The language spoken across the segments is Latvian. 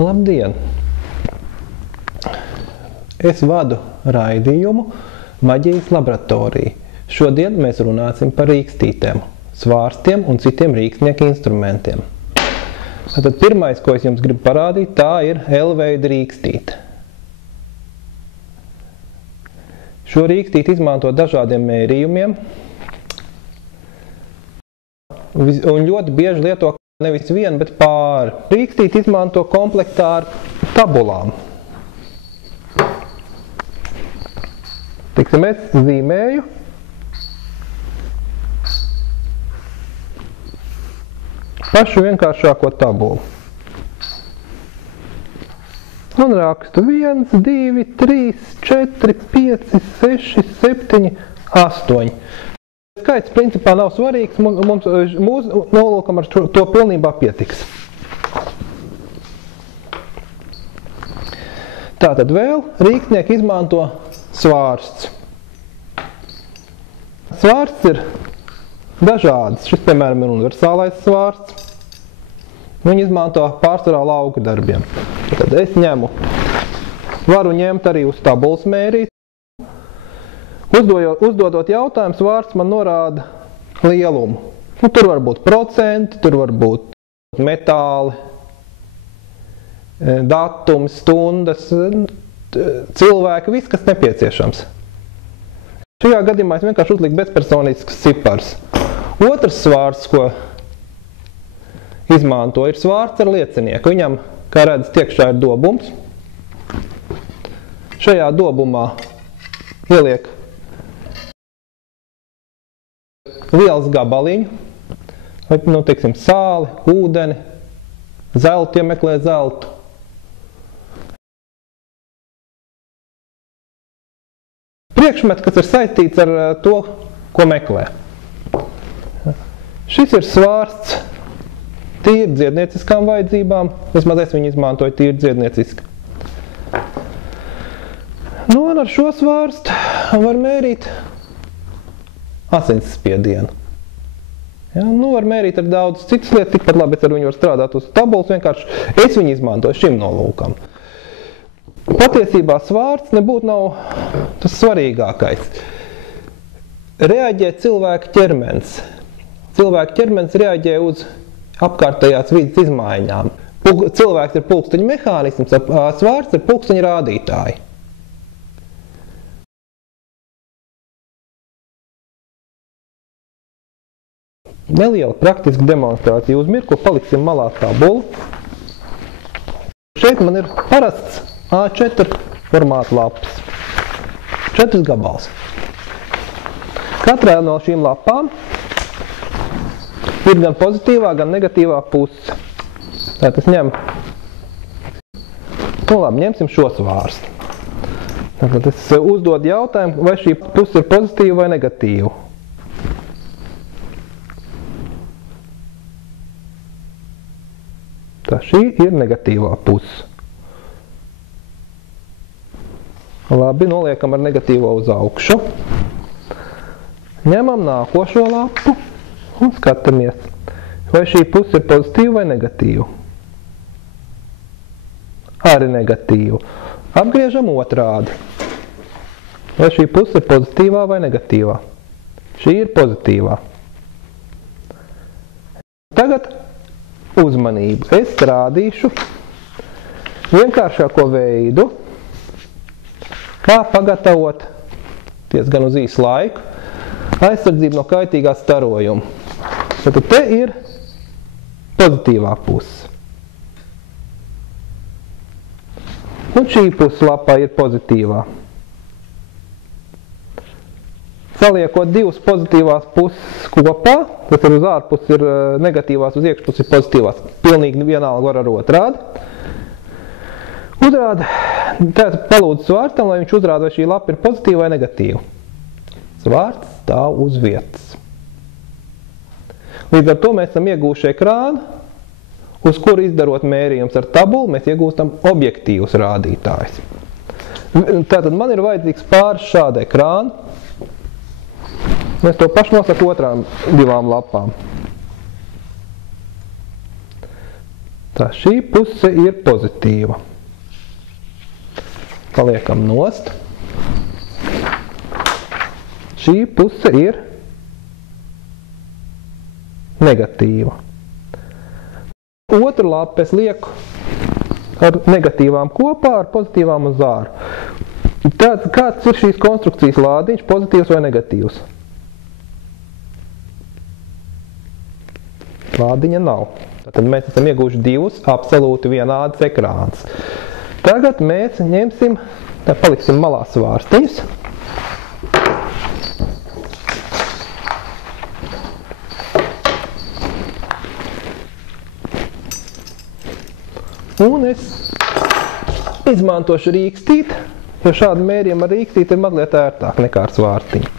Labdien! Es vadu raidījumu Maģijas laboratoriju. Šodien mēs runāsim par rīkstītēm, svārstiem un citiem rīkstnieku instrumentiem. Tātad pirmais, ko es jums gribu parādīt, tā ir L-veida rīkstīte. Šo rīkstīti izmanto dažādiem mērījumiem un ļoti bieži lieto nevis vienu, bet pāri. Rīkstīti izmanto komplektā ar tabulām. Tiksim, es zīmēju. Pašu vienkāršāko tabulu. Un rakstu 1, 2, 3, 4, 5, 6, 7, 8. Skaits principā nav svarīgs, mūsu nolūkam ar to pilnībā pietiks. Tātad vēl rīkstnieki izmanto svārsts. Svārsts ir dažāds. Šis, piemēram, ir universālais svārsts. Viņi izmanto pārsvarā lauku darbiem. Tad es varu ņemt arī uz tabulas mērīt. Uzdodot jautājumu, svārsts man norāda lielumu. Tur var būt procenti, tur var būt metāli, datums, stundas, cilvēki, viss, kas nepieciešams. Šajā gadījumā es vienkārši uzliku bezpersonisks cipars. Otrs svārsts, ko izmanto, ir svārsts ar liecinieku. Viņam, kā redz, tiekšā ir dobums. Šajā dobumā ieliek vielas gabaliņu, vai, teiksim, sāli, ūdeni, zeltu, ja meklē zeltu. Priekšmets, kas ir saistīts ar to, ko meklē. Šis ir svārsts tīri dziednieciskām vajadzībām, vismaz es viņu izmantoju tīri dziednieciski. Un ar šo svārstu var mērīt asinsspiedienu. Var mērīt ar daudz citas lietas, tikpat labi es ar viņu varu strādāt uz tabulas, vienkārši es viņu izmantoju šim nolūkam. Patiesībā svārsts nebūtu nav tas svarīgākais. Reaģē cilvēka ķermenis. Cilvēka ķermenis reaģē uz apkārtējās vidas izmaiņām. Cilvēks ir pulksteņa mehānisms, svārsts ir pulksteņa rādītāji. Neliela praktiska demonstrācija. Uz mirkli paliksim malā tabulu. Šeit man ir parasts A4 formāta lapas. 4 gabals. Katrā no šīm lapām ir gan pozitīvā, gan negatīvā puse. Tātad es ņemu. Labi, ņemsim šo svārstu. Tātad es uzdodu jautājumu, vai šī puse ir pozitīva vai negatīva. Tā šī ir negatīvā puse. Labi, noliekam ar negatīvo uz augšu. Ņemam nākošo lapu un skatāmies, vai šī puse ir pozitīva vai negatīva. Arī negatīva. Apgriežam otrādi. Vai šī puse ir pozitīvā vai negatīvā. Šī ir pozitīvā. Tagad uzmanību. Es rādīšu vienkāršāko veidu, kā pagatavot diezgan uz īsu laiku aizsardzību no kaitīgā starojuma. Tātad te ir pozitīvā puse. Un šī puse lapā ir pozitīvā. Saliekot divas pozitīvās puses kopā, tas ir uz ārpus ir negatīvās, uz iekšpus ir pozitīvās. Pilnīgi vienalga var ar otrādi. Uzrāda, tātad palūdzu svārstam, lai viņš uzrāda, vai šī lapa ir pozitīva vai negatīva. Svārsts stāv uz vietas. Līdz ar to mēs esam iegūši ekrānu, uz kuru izdarot mērījums ar tabulu, mēs iegūstam objektīvus rādītājus. Tātad man ir vajadzīgs pāris šāda ekrāna. Es to pašu nosaku otrām divām lapām. Tā, šī puse ir pozitīva. Paliekam nost. Šī puse ir negatīva. Otru lapu es lieku ar negatīvām kopā, ar pozitīvām uz āru. Kāds ir šīs konstrukcijas lādiņš, pozitīvs vai negatīvs? Lādiņa nav. Tad mēs esam ieguvuši divus absolūti vienādus ekrānus. Tagad mēs ņemsim, paliksim malā svārstiņus. Un es izmantošu rīkstīti, jo šādu mērījumu ar rīkstīti ir mazliet ērtāk nekā ar svārstiņu.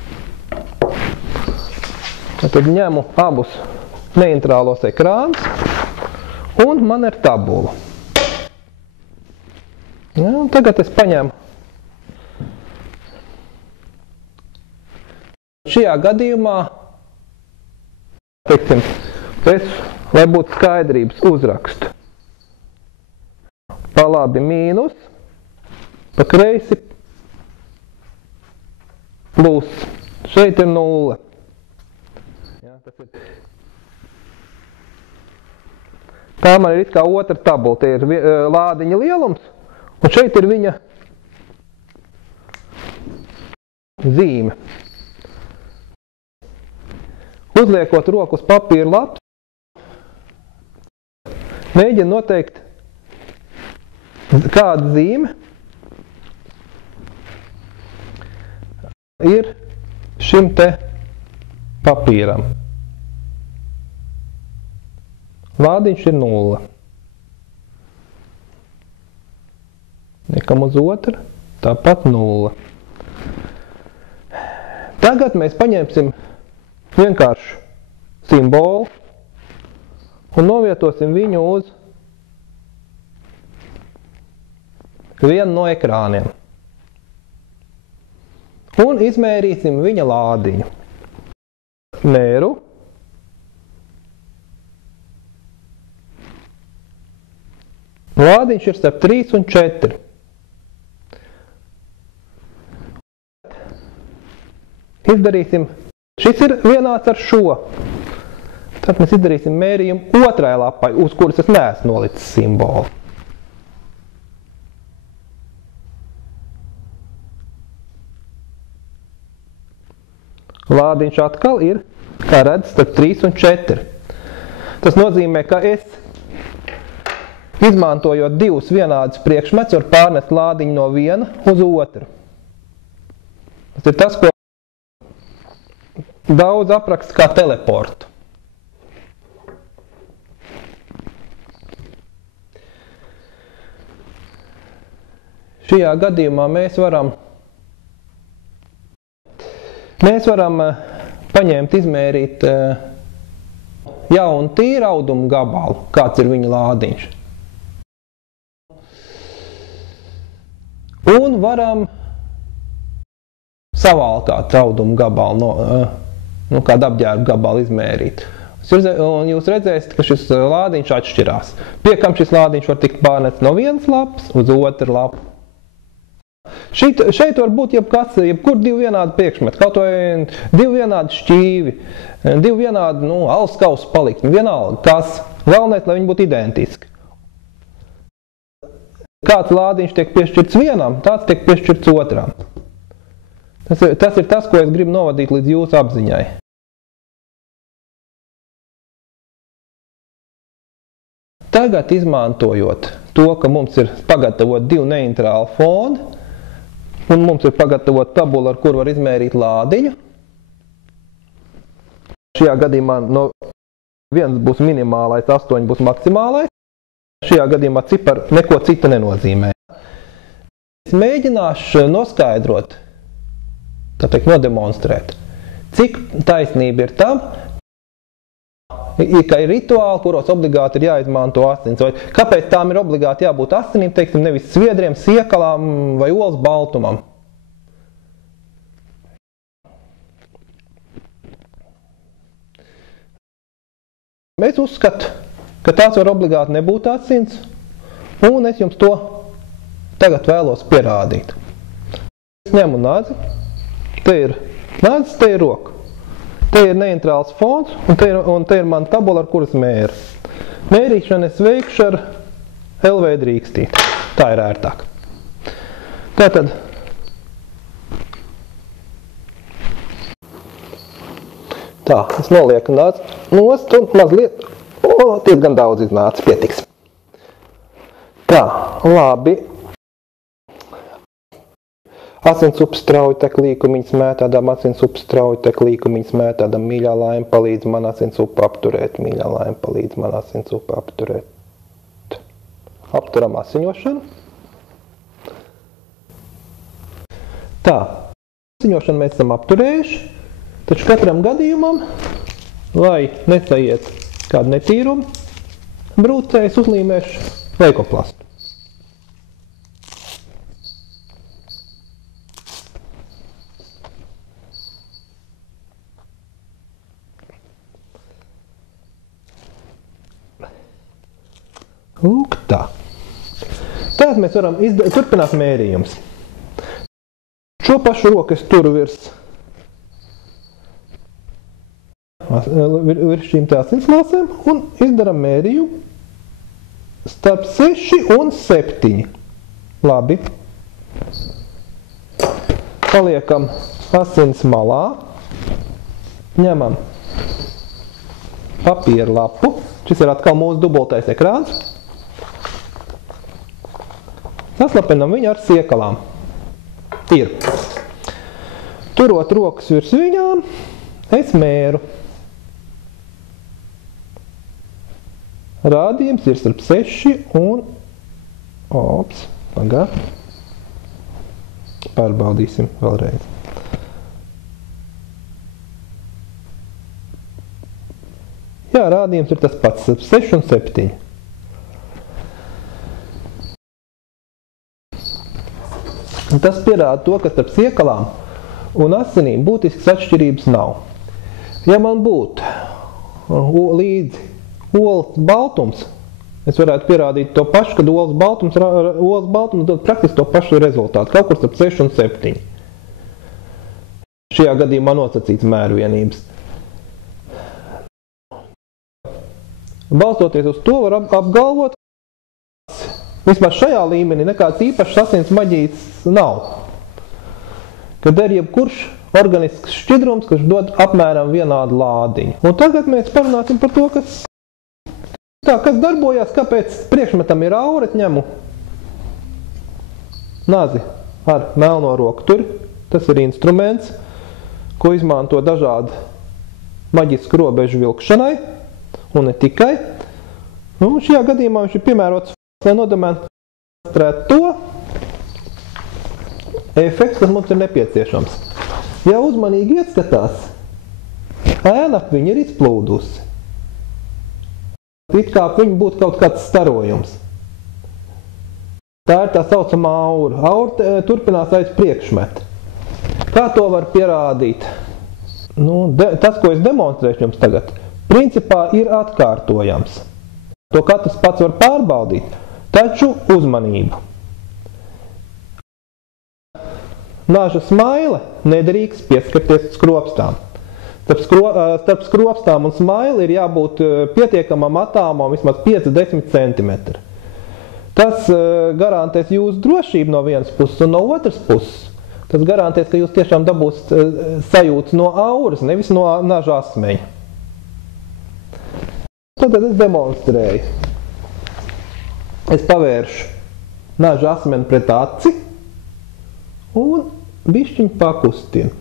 Tad ņemu abus neitrālos ekrānus, un man ir tabula. Ja, tagad es paņemu. Šajā gadījumā, teiksim, es, lai būtu skaidrības, uzrakstu. Pa labi mīnus, pa kreisi plus. Šeit ir 0. Ja, tas ir. Tā man ir it kā otra tabula. Te ir lādiņa lielums, un šeit ir viņa zīme. Uzliekot roku uz papīra lapas, mēģinu noteikt, kāda zīme ir šim te papīram. Lādiņš ir 0. Niekam uz otru, tāpat 0. Tagad mēs paņemsim vienkāršu simbolu un novietosim viņu uz vienu no ekrāniem. Un izmērīsim viņa lādiņu. Mēru. Lādiņš ir starp 3 un 4. Izdarīsim, šis ir vienāds ar šo. Tad mēs izdarīsim mērījumu otrai lapai, uz kuras es neesmu nolicis simbolu. Lādiņš atkal ir, kā redz, starp 3 un 4. Tas nozīmē, ka es, izmantojot divus vienādus priekšmetus, var pārnest lādiņu no viena uz otru. Tas ir tas, ko daudz apraksta kā teleportu. Šajā gadījumā mēs varam paņemt, izmērīt jaunu tīru audumu gabalu, kāds ir viņa lādiņš. Un varam savalkāt audumu gabalu, kādu apģērbu gabalu izmērīt. Un jūs redzēsiet, ka šis lādiņš atšķirās. Pie kam šis lādiņš var tikt pārnests no vienas lapas uz otru lapu. Šeit var būt jebkur divi vienādi priekšmeti, kaut vai divi vienādi šķīvi, divi vienādi, alus kausu palikņi, vienalga, kas, galvenais, lai viņi būtu identiski. Kāds lādiņš tiek piešķirts vienam, tāds tiek piešķirts otram. Tas ir tas, ko es gribu novadīt līdz jūsu apziņai. Tagad izmantojot to, ka mums ir pagatavot divu neitrālu fonu, un mums ir pagatavot tabula, ar kuru var izmērīt lādiņu. Šajā gadījumā no 1 būs minimālais, 8 būs maksimālais. Šajā gadījumā cipari neko citu nenozīmē. Es mēģināšu noskaidrot, tā teikt, nodemonstrēt, cik taisnība ir tam, ka ir rituāli, kuros obligāti ir jāizmanto asins. Vai kāpēc tām ir obligāti jābūt asinīm, teiksim, nevis sviedriem, siekalām vai olas baltumam? Es uzskatu, ka tās var obligāti nebūt asins, un es jums to tagad vēlos pierādīt. Es ņemu nazi, te ir nazis, te ir roka. Te ir neitrāls fons, un te ir mana tabula, ar kuras mēru. Mērīšanu es veikšu ar LV drīkstīti. Tā ir ērtāk. Tātad. Tā, es nolieku nazi nost un mazliet, diezgan daudz iznāca, pietiks. Tā, labi. Asinsupas strauji tek līkumiņas mētādām, asinsupas strauji tek līkumiņas mētādām, mīļā laima palīdz man asinsupu apturēt, mīļā laima palīdz man asinsupu apturēt. Apturam asiņošanu. Tā, asiņošanu mēs esam apturējuši, taču katram gadījumam, lai nesaiet kādu netīrumu, brūcējs uzlīmēšu leikoplastu. Lūk tā. Tātad mēs varam turpināt mērījums. Šo pašu roku es turu virs šīm te asinslāsēm un izdaram mērījumu starp 6 un 7. Labi. Paliekam asins malā. Ņemam papīra lapu. Šis ir atkal mūsu dubultais ekrāns. Saslapinam viņu ar siekalām. Ir. Turot rokas virs viņām, es mēru. Rādījums ir starp 6 un... Pagā. Pārbaudīsim vēlreiz. Jā, rādījums ir tas pats, starp 6 un 7. Tas pierāda to, ka starp siekalām un asinīm būtiskas atšķirības nav. Ja man būtu līdzi olas baltums, es varētu pierādīt to pašu, kad olas baltums dod praktiski to pašu rezultātu, kaut kur starp 6 un 7. Šajā gadījumā nosacīts mērvienības. Balstoties uz to var apgalvot, vismaz šajā līmenī nekāds īpašs asins maģijas nav. Kad ir jebkurš organisks šķidrums, kas dod apmēram vienādu lādiņu. Un tagad mēs parunāsim par to, kas darbojās, kāpēc priekšmetam ir aura, ņemu nazi ar melno roku tur. Tas ir instruments, ko izmanto dažādi maģisku robežu vilkšanai, un ne tikai. Un šajā gadījumā viņš ir piemērots, lai nodemonstrētu to efekts, kas mums ir nepieciešams. Ja uzmanīgi ieskatās, ēna ap viņu ir izplūdusi. It kā viņa būtu kaut kāds starojums. Tā ir tā saucamā aura. Aura turpinās aiz priekšmeta. Kā to var pierādīt? Tas, ko es demonstrēšu jums tagad, principā ir atkārtojams. To katrs pats var pārbaudīt, taču uzmanību. Naža smaile nedrīkst pieskarties skropstām. Starp skropstām un smaili ir jābūt pietiekamam attālumam vismaz 5-10 cm. Tas garantēs jūsu drošību no vienas puses un no otras puses. Tas garantēs, ka jūs tiešām dabūs sajūtas no auras, nevis no naža asmeņa. Tad es demonstrēju. Es pavēršu naža asmeni pret aci un bišķiņ pakustinu.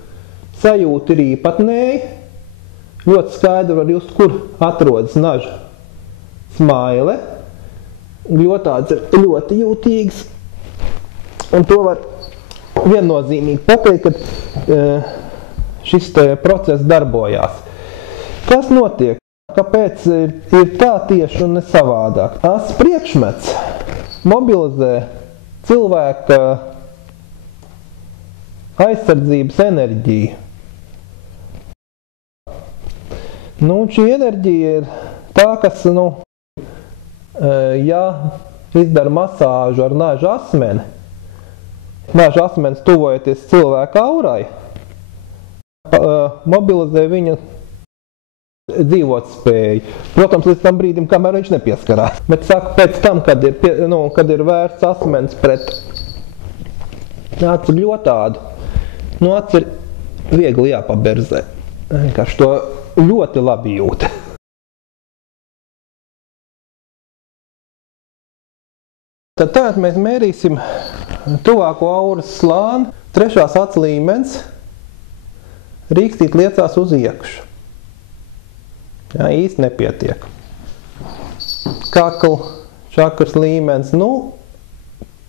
Sajūta ir īpatnēji. Ļoti skaidri var just, kur atrodas naža smaile. Gļotāds ir ļoti jūtīgs. Un to var viennozīmīgi pateikt, ka šis process darbojās. Kas notiek? Kāpēc ir tā tieši un ne savādāk? Tas priekšmets mobilizē cilvēka aizsardzības enerģiju. Šī enerģija ir tā, kas, ja izdara masāžu ar naža asmeni, naža asmenis tuvojoties cilvēka aurai, mobilizē viņa dzīvot spēju. Protams, līdz tam brīdim, kamēr viņš nepieskarās. Bet saka, pēc tam, kad ir vērsts asmens pret acu ļotādu, acu ir viegli jāpaberzē. Vienkārši to ļoti labi jūt. Tad tagad mēs mērīsim tuvāko auras slāni. Trešās acu līmenis rīkstīt liecās uz iekšu. Jā, īsti nepietiek. Kakla čakras līmenis,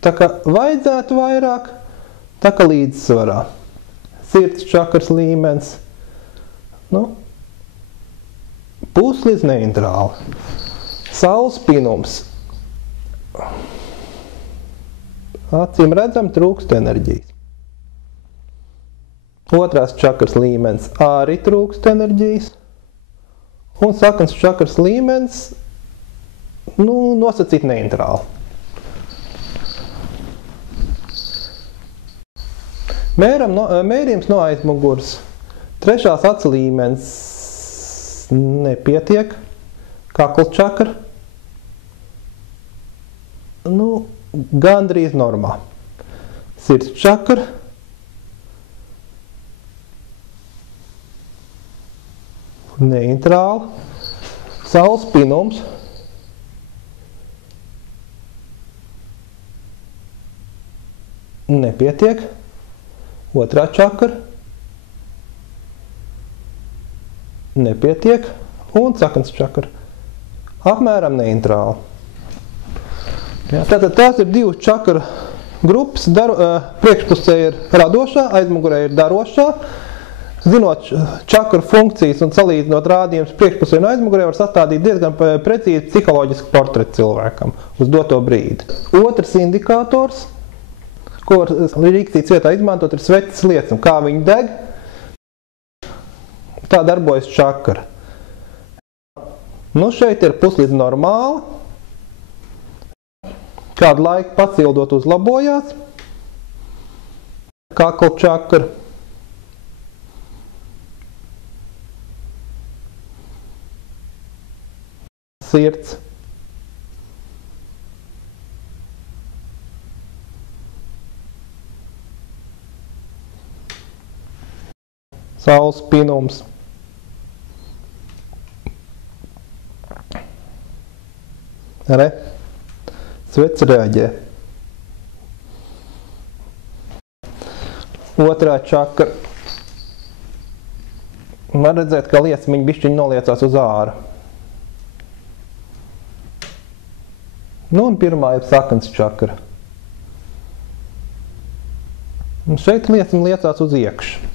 tā kā vajadzētu vairāk, tā kā līdzsvarā. Sirds čakras līmenis, pus līdz neitrāli. Saules spinums. Acīm redzam, trūkst enerģijas. Otrās čakras līmenis arī trūkst enerģijas. Un saknes čakras līmenis, nosacīt neitrāli. Mērījums no aizmugures. Trešās acu līmenis nepietiek. Kakla čakra. Gandrīz normā. Sirds čakra. Neitrāli. Saules spinums. Nepietiek. Otrā čakra. Nepietiek. Un saknes čakra. Apmēram neitrāli. Tātad tās ir divas čakra grupas. Priekšpusē ir radošā, aizmugurē ir darošā. Zinot čakru funkcijas un salīdzinot rādījumus priekšpusē un aizmugurē, var sastādīt diezgan precīzi psiholoģisku portretu cilvēkam uz doto brīdi. Otrs indikators, ko var rīkstītas vietā izmantot, ir sveces liecina. Kā viņi deg, tā darbojas čakra. Šeit ir puslīdz normāli. Kādu laiku pacildot uzlabojās. Kakla čakra. Sirds. Saules spinums. Svece reaģē. Otrā čakra. Var redzēt, ka liesmiņi bišķiņi noliecās uz āru. Un pirmā ir saknes čakra. Un šeit liecās uz iekšu.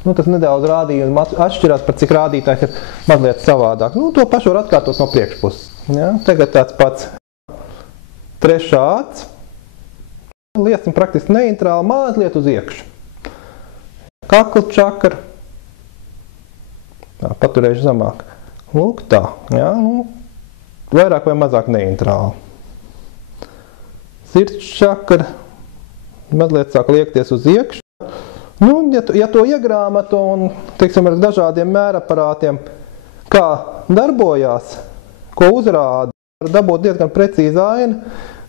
Tas nedaudz rādījums atšķirās, par cik rādītājs ir mazliet savādāk. To pašu var atkārtot no priekšpuses. Ja? Tagad tāds pats trešā acs. Liecina praktiski neitrāli, mazliet uz iekšu. Kakla čakra. Paturēšu zamāk. Lūk tā. Ja? Vairāk vai mazāk neitrāli. Sirds čakra. Mazliet sāk liekties uz iekšu. Ja to iegrāmatu un, teiksim, ar dažādiem mēraparātiem, kā darbojās, ko uzrāda, var dabūt diezgan precīzi ainu.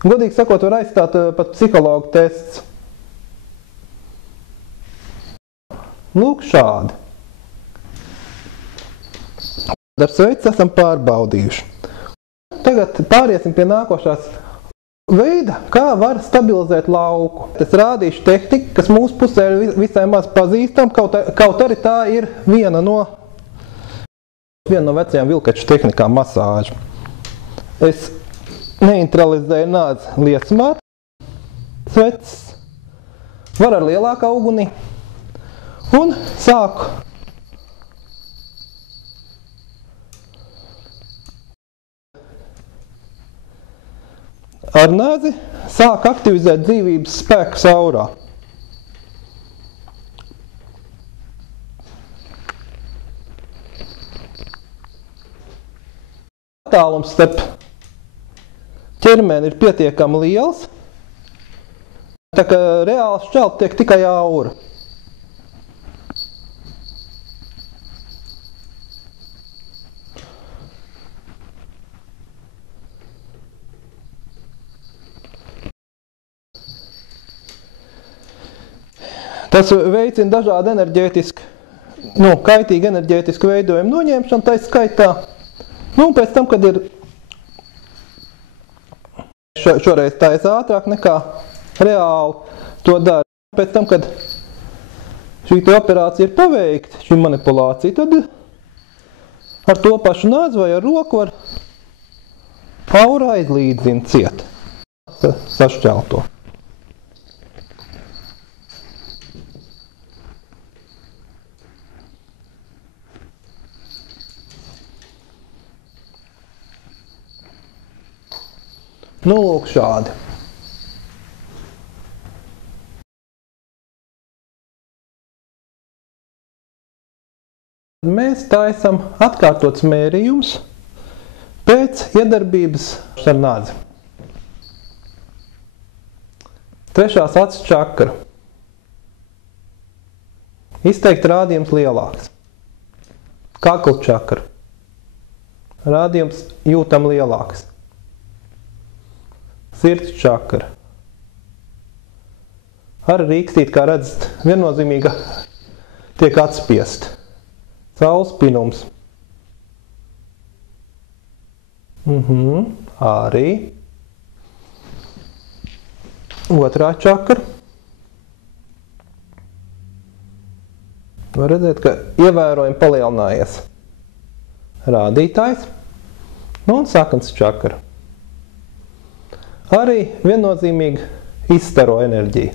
Godīgi sakot, var aizstāt pat psihologu tests. Lūk šādi. Ar sveici esam pārbaudījuši. Tagad pāriesim pie nākošās veida, kā var stabilizēt lauku. Es rādīšu tehniku, kas mūsu pusē ir visai maz pazīstam, kaut arī tā ir viena no vecajām vilkaču tehnikām masāžu. Es neutralizēju nāc liesmāt, sveces, var ar lielāku auguni un sāku ar nāzi sāk aktivizēt dzīvības spēkus aurā. Attālums starp ķermeni ir pietiekami liels, tā ka reāli šķelt tiek tikai aura. Tas veicina dažādu kaitīgu enerģētisku veidojumu noņemšanu tai skaitā. Un pēc tam, kad ir šoreiz taisa ātrāk nekā reāli to dara, pēc tam, kad šī operācija ir paveikta, šī manipulācija, tad ar to pašu nāzi vai ar roku var aura aizlīdzina ciet sašķelto. Nu, lūk šādi. Mēs taisam atkārtots mērījums pēc iedarbības ar nāzi. Trešās acis čakra. Izteikti rādījums lielāks. Kakla čakra. Rādījums jūtam lielāks. Sirds čakra. Ar rīkstīt, kā redzat, viennozīmīgi tiek atspiest. Saules spinums. Arī. Otrā čakra. Var redzēt, ka ievērojami palielinājies rādītājs. Un saknes čakra. Arī viennozīmīgi izstaro enerģiju.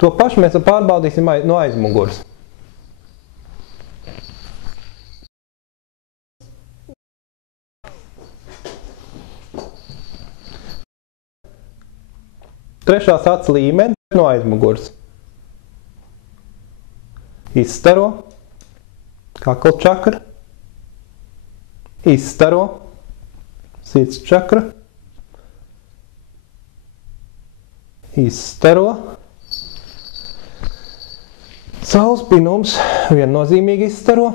To pašu mēs pārbaudīsim no aizmuguras. Trešās acis līmenis no aizmuguras. Izstaro. Kakla čakra. Izstaro. Sirds čakra. Izstaro. Saules spinums viennozīmīgi izstaro.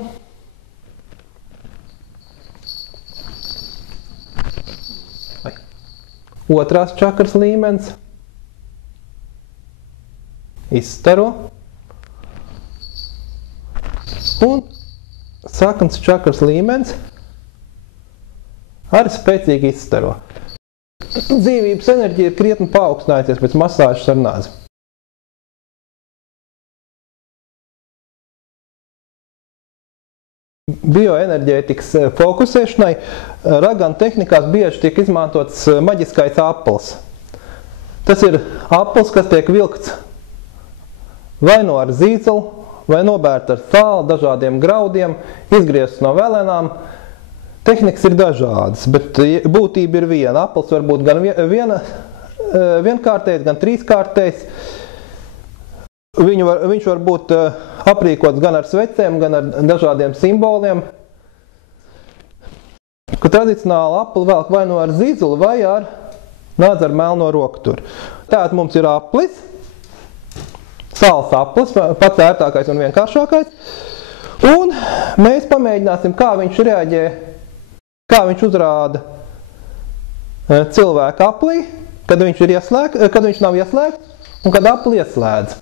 Otrās čakras līmenis. Izstaro. Un saknes čakras līmenis arī spēcīgi izstaro. Dzīvības enerģija ir krietni paaugstinājusies pēc masāžas ar nāzi. Bioenerģētikas fokusēšanai raganu tehnikās bieži tiek izmantots maģiskais apels. Tas ir apels, kas tiek vilkts vai no ar zīdzelu, vai nobērt ar sāli, dažādiem graudiem, izgriezts no velenām. Tehnikas ir dažādas, bet būtība ir viena. Apels var būt gan vienkārtējs, gan trīskārtējs. Viņš var būt aprīkots gan ar svecēm, gan ar dažādiem simboliem. Ka tradicionāli apeli velk vai no ar zīdzuli, vai ar nāzi ar melno rokturi. Tātad mums ir aplis, sāls aplis, pats ērtākais un vienkāršākais. Un mēs pamēģināsim, kā viņš reaģē, kā viņš uzrāda cilvēku aplī, kad viņš nav ieslēgts un kad apli ieslēdz.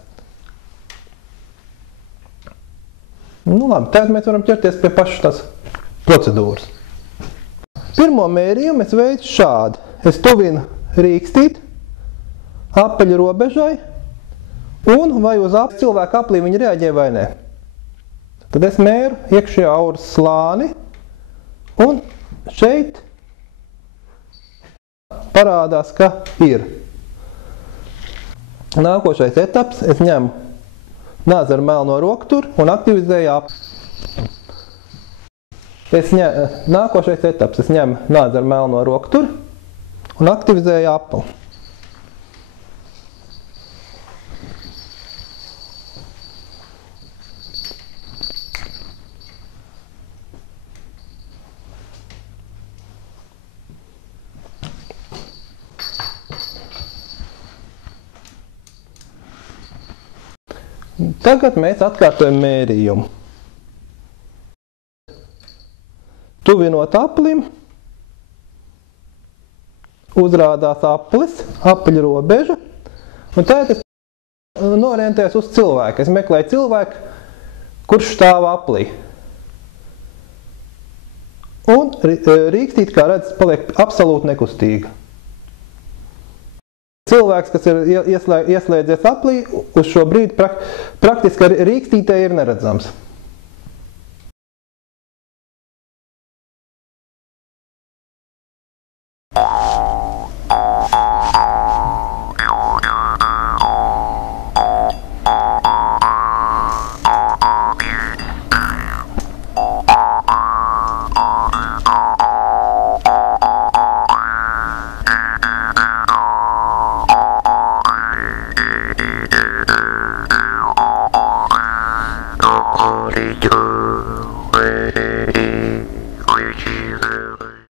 Nu labi, tagad mēs varam ķerties pie pašas tās procedūras. Pirmo mērījumu es veicu šādi. Es tuvinu rīkstīt apeļu robežai un vai uz cilvēku aplī viņi reaģē vai nē. Tad es mēru iekšējā auras slāni un šeit parādās, ka ir. Nākošais etaps, es ņemu nāzi ar melno rokturi un aktivizēju apli. Nākošais etaps, es ņemu nāzi ar melno rokturi un aktivizēju apli. Tagad mēs atkārtojam mērījumu. Tuvinot aplim, uzrādās aplis, apļu robeža, un tagad es norientējos uz cilvēku. Es meklēju cilvēku, kurš stāv aplī. Un rīkstīte, kā redz, paliek absolūti nekustīga. Cilvēks, kas ir ieslēdzies aplī, uz šo brīdi praktiski rīkstītē ir neredzams.